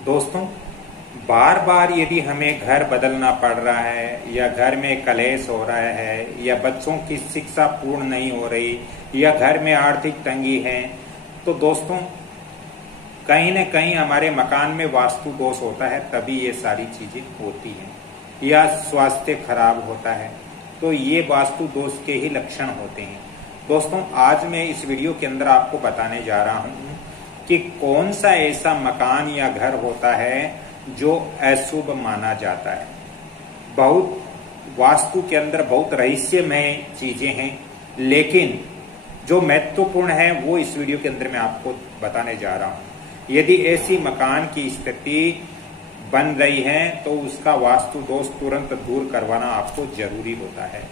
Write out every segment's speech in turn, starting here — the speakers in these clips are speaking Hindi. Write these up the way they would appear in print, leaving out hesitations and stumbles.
दोस्तों, बार बार यदि हमें घर बदलना पड़ रहा है या घर में कलेश हो रहा है या बच्चों की शिक्षा पूर्ण नहीं हो रही या घर में आर्थिक तंगी है, तो दोस्तों कहीं न कहीं हमारे मकान में वास्तु दोष होता है, तभी ये सारी चीजें होती हैं। या स्वास्थ्य खराब होता है, तो ये वास्तु दोष के ही लक्षण होते हैं। दोस्तों, आज मैं इस वीडियो के अंदर आपको बताने जा रहा हूं कि कौन सा ऐसा मकान या घर होता है जो अशुभ माना जाता है। बहुत वास्तु के अंदर बहुत रहस्यमय चीजें हैं, लेकिन जो महत्वपूर्ण है वो इस वीडियो के अंदर मैं आपको बताने जा रहा हूं। यदि ऐसी मकान की स्थिति बन रही है तो उसका वास्तु दोष तुरंत दूर करवाना आपको जरूरी होता है।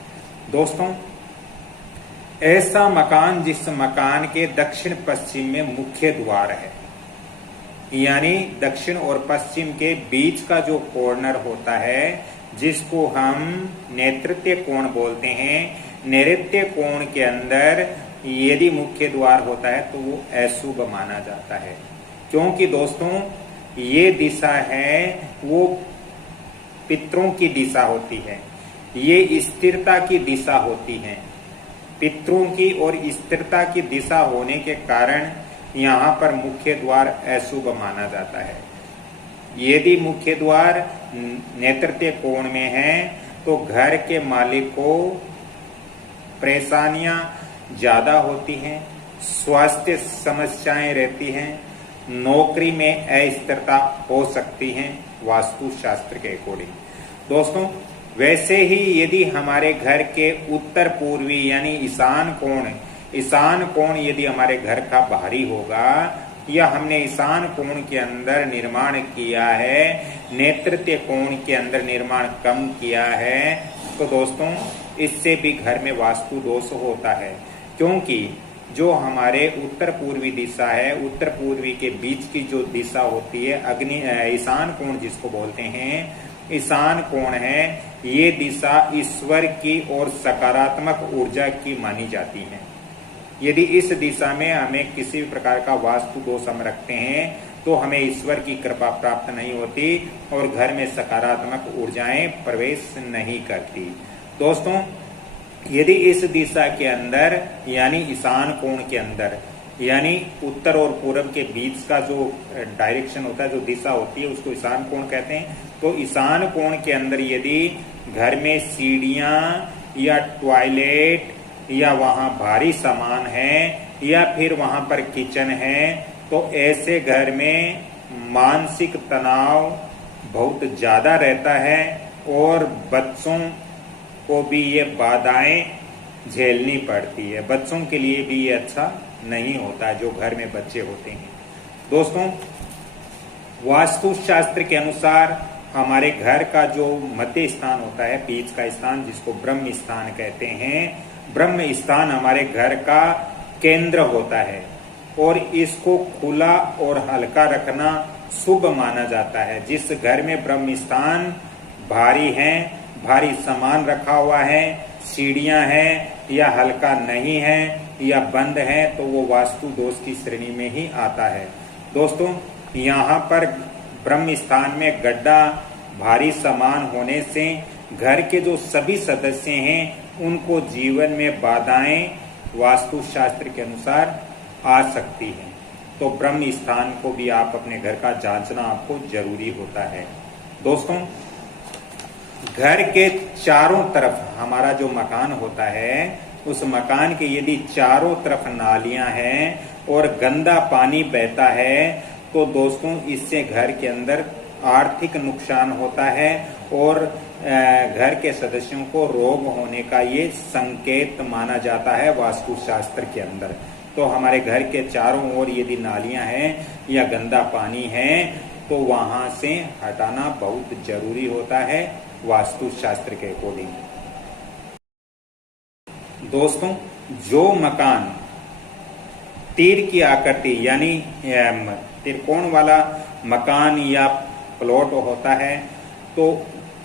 दोस्तों, ऐसा मकान जिस मकान के दक्षिण पश्चिम में मुख्य द्वार है, यानी दक्षिण और पश्चिम के बीच का जो कॉर्नर होता है, जिसको हम नेतृत्व कोण बोलते हैं, नैऋत्य कोण के अंदर यदि मुख्य द्वार होता है तो वो अशुभ माना जाता है। क्योंकि दोस्तों ये दिशा है वो पितरों की दिशा होती है, ये स्थिरता की दिशा होती है। पितरों की और स्थिरता की दिशा होने के कारण यहाँ पर मुख्य द्वार अशुभ माना जाता है। यदि मुख्य द्वार नेतृत्व कोण में है तो घर के मालिक को परेशानियां ज्यादा होती हैं, स्वास्थ्य समस्याएं रहती हैं, नौकरी में अस्थिरता हो सकती है वास्तु शास्त्र के अकॉर्डिंग। दोस्तों, वैसे ही यदि हमारे घर के उत्तर पूर्वी यानी ईशान कोण यदि हमारे घर का बाहरी होगा या हमने ईशान कोण के अंदर निर्माण किया है, नेतृत्व कोण के अंदर निर्माण कम किया है, तो दोस्तों इससे भी घर में वास्तु दोष होता है। क्योंकि जो हमारे उत्तर पूर्वी दिशा है, उत्तर पूर्वी के बीच की जो दिशा होती है ईशान कोण जिसको बोलते हैं, ईशान कोण है, ये दिशा ईश्वर की और सकारात्मक ऊर्जा की मानी जाती है। यदि इस दिशा में हमें किसी भी प्रकार का वास्तु दोष हम रखते हैं तो हमें ईश्वर की कृपा प्राप्त नहीं होती और घर में सकारात्मक ऊर्जाएं प्रवेश नहीं करती। दोस्तों, यदि इस दिशा के अंदर यानी ईशान कोण के अंदर यानी उत्तर और पूर्व के बीच का जो डायरेक्शन होता है, जो दिशा होती है, उसको ईशान कोण कहते हैं। तो ईशान कोण के अंदर यदि घर में सीढ़ियां या टॉयलेट या वहां भारी सामान है या फिर वहां पर किचन है, तो ऐसे घर में मानसिक तनाव बहुत ज्यादा रहता है और बच्चों को भी ये बाधाएं झेलनी पड़ती है। बच्चों के लिए भी ये अच्छा नहीं होता जो घर में बच्चे होते हैं। दोस्तों, वास्तु शास्त्र के अनुसार हमारे घर का जो मध्य स्थान होता है, बीच का स्थान जिसको ब्रह्म स्थान कहते हैं, ब्रह्म स्थान हमारे घर का केंद्र होता है और इसको खुला और हल्का रखना शुभ माना जाता है। जिस घर में ब्रह्म स्थान भारी है, भारी सामान रखा हुआ है, सीढ़ियां हैं या हल्का नहीं है या बंद है, तो वो वास्तु दोष की श्रेणी में ही आता है। दोस्तों, यहाँ पर ब्रह्म स्थान में गड्ढा, भारी सामान होने से घर के जो सभी सदस्य हैं उनको जीवन में बाधाएं वास्तु शास्त्र के अनुसार आ सकती हैं। तो ब्रह्म स्थान को भी आप अपने घर का जांचना आपको जरूरी होता है। दोस्तों, घर के चारों तरफ हमारा जो मकान होता है, उस मकान के यदि चारों तरफ नालियां हैं और गंदा पानी बहता है, तो दोस्तों इससे घर के अंदर आर्थिक नुकसान होता है और घर के सदस्यों को रोग होने का ये संकेत माना जाता है वास्तु शास्त्र के अंदर। तो हमारे घर के चारों ओर यदि नालियां हैं या गंदा पानी है तो वहां से हटाना बहुत जरूरी होता है वास्तु शास्त्र के अकॉर्डिंग। दोस्तों, जो मकान तीर की आकृति यानी त्रिकोण वाला मकान या प्लॉट होता है, तो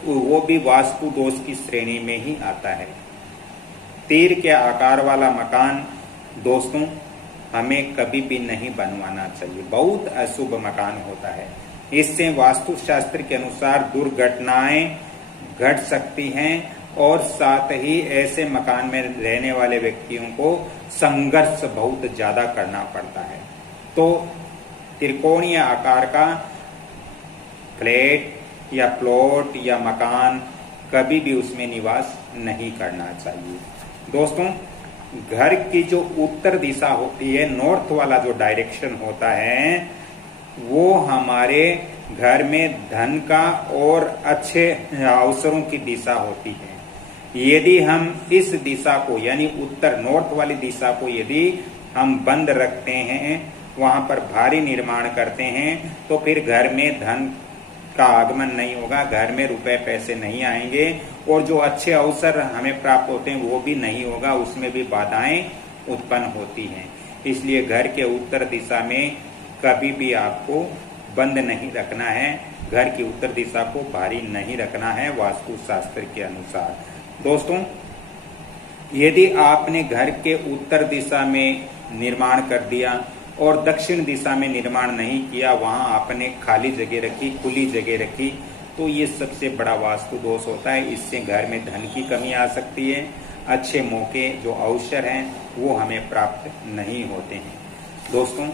वो भी वास्तु दोष की श्रेणी में ही आता है। तीर के आकार वाला मकान दोस्तों हमें कभी भी नहीं बनवाना चाहिए, बहुत अशुभ मकान होता है। इससे वास्तुशास्त्र के अनुसार दुर्घटनाएं घट सकती हैं और साथ ही ऐसे मकान में रहने वाले व्यक्तियों को संघर्ष बहुत ज्यादा करना पड़ता है। तो त्रिकोणीय आकार का फ्लैट या प्लॉट या मकान कभी भी उसमें निवास नहीं करना चाहिए। दोस्तों, घर की जो उत्तर दिशा होती है, नॉर्थ वाला जो डायरेक्शन होता है, वो हमारे घर में धन का और अच्छे अवसरों की दिशा होती है। यदि हम इस दिशा को यानी उत्तर नॉर्थ वाली दिशा को यदि हम बंद रखते हैं, वहां पर भारी निर्माण करते हैं, तो फिर घर में धन का आगमन नहीं होगा, घर में रुपए पैसे नहीं आएंगे और जो अच्छे अवसर हमें प्राप्त होते हैं वो भी नहीं होगा, उसमें भी बाधाएं उत्पन्न होती हैं। इसलिए घर के उत्तर दिशा में कभी भी आपको बंद नहीं रखना है, घर की उत्तर दिशा को भारी नहीं रखना है वास्तुशास्त्र के अनुसार। दोस्तों, यदि आपने घर के उत्तर दिशा में निर्माण कर दिया और दक्षिण दिशा में निर्माण नहीं किया, वहां आपने खाली जगह रखी, खुली जगह रखी, तो ये सबसे बड़ा वास्तु दोष होता है। इससे घर में धन की कमी आ सकती है, अच्छे मौके जो अवसर हैं वो हमें प्राप्त नहीं होते हैं। दोस्तों,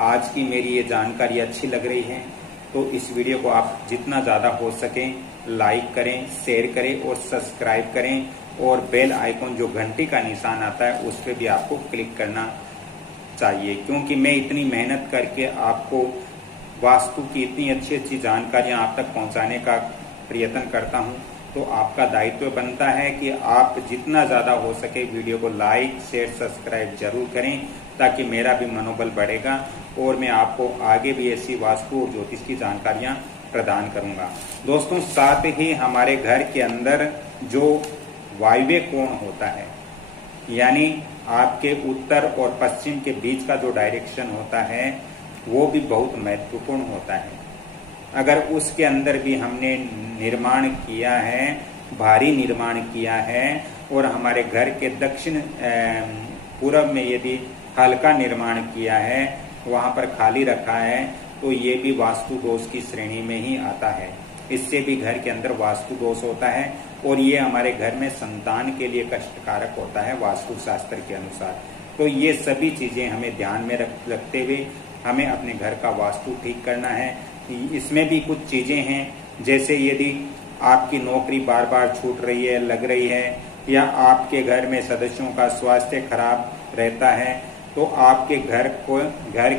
आज की मेरी ये जानकारी अच्छी लग रही है तो इस वीडियो को आप जितना ज़्यादा हो सके लाइक करें, शेयर करें और सब्सक्राइब करें, और बेल आइकॉन जो घंटी का निशान आता है उस पर भी आपको क्लिक करना चाहिए, क्योंकि मैं इतनी मेहनत करके आपको वास्तु की इतनी अच्छी अच्छी जानकारियां आप तक पहुंचाने का प्रयत्न करता हूं। तो आपका दायित्व बनता है कि आप जितना ज़्यादा हो सके वीडियो को लाइक शेयर सब्सक्राइब जरूर करें, ताकि मेरा भी मनोबल बढ़ेगा और मैं आपको आगे भी ऐसी वास्तु और ज्योतिष की जानकारियां प्रदान करूंगा। दोस्तों, साथ ही हमारे घर के अंदर जो वायव्य कोण होता है, यानी आपके उत्तर और पश्चिम के बीच का जो डायरेक्शन होता है, वो भी बहुत महत्वपूर्ण होता है। अगर उसके अंदर भी हमने निर्माण किया है, भारी निर्माण किया है, और हमारे घर के दक्षिण पूर्व में यदि हल्का निर्माण किया है, वहां पर खाली रखा है, तो ये भी वास्तु दोष की श्रेणी में ही आता है। इससे भी घर के अंदर वास्तु दोष होता है और ये हमारे घर में संतान के लिए कष्टकारक होता है वास्तुशास्त्र के अनुसार। तो ये सभी चीजें हमें ध्यान में रखते हुए हमें अपने घर का वास्तु ठीक करना है। इसमें भी कुछ चीजें हैं, जैसे यदि आपकी नौकरी बार बार छूट रही है, लग रही है, या आपके घर में सदस्यों का स्वास्थ्य खराब रहता है, तो आपके घर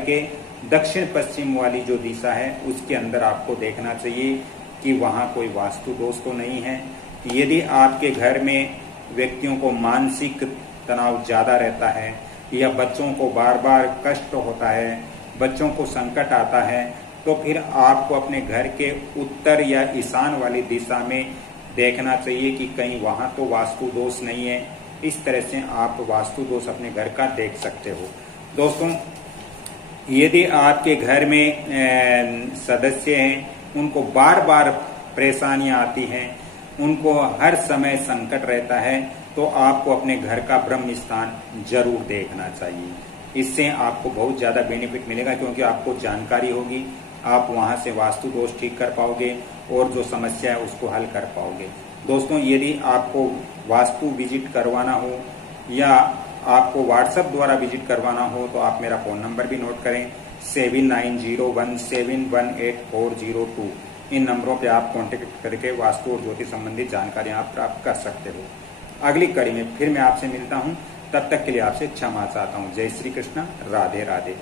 के दक्षिण पश्चिम वाली जो दिशा है उसके अंदर आपको देखना चाहिए कि वहां कोई वास्तु दोष तो नहीं है। यदि आपके घर में व्यक्तियों को मानसिक तनाव ज्यादा रहता है, या बच्चों को बार बार कष्ट होता है, बच्चों को संकट आता है, तो फिर आपको अपने घर के उत्तर या ईशान वाली दिशा में देखना चाहिए कि कहीं वहां तो वास्तु दोष नहीं है। इस तरह से आप वास्तु दोष अपने घर का देख सकते हो। दोस्तों, यदि आपके घर में सदस्य हैं, उनको बार बार परेशानियां आती हैं, उनको हर समय संकट रहता है, तो आपको अपने घर का ब्रह्म स्थान जरूर देखना चाहिए। इससे आपको बहुत ज्यादा बेनिफिट मिलेगा, क्योंकि आपको जानकारी होगी, आप वहां से वास्तु दोष ठीक कर पाओगे और जो समस्या है उसको हल कर पाओगे। दोस्तों, यदि आपको वास्तु विजिट करवाना हो या आपको व्हाट्सएप द्वारा विजिट करवाना हो, तो आप मेरा फोन नंबर भी नोट करें, 7901718402। इन नंबरों पे आप कांटेक्ट करके वास्तु और ज्योतिष संबंधित जानकारी आप प्राप्त कर सकते हो। अगली कड़ी में फिर मैं आपसे मिलता हूं, तब तक के लिए आपसे क्षमा चाहता हूं। जय श्री कृष्ण, राधे राधे।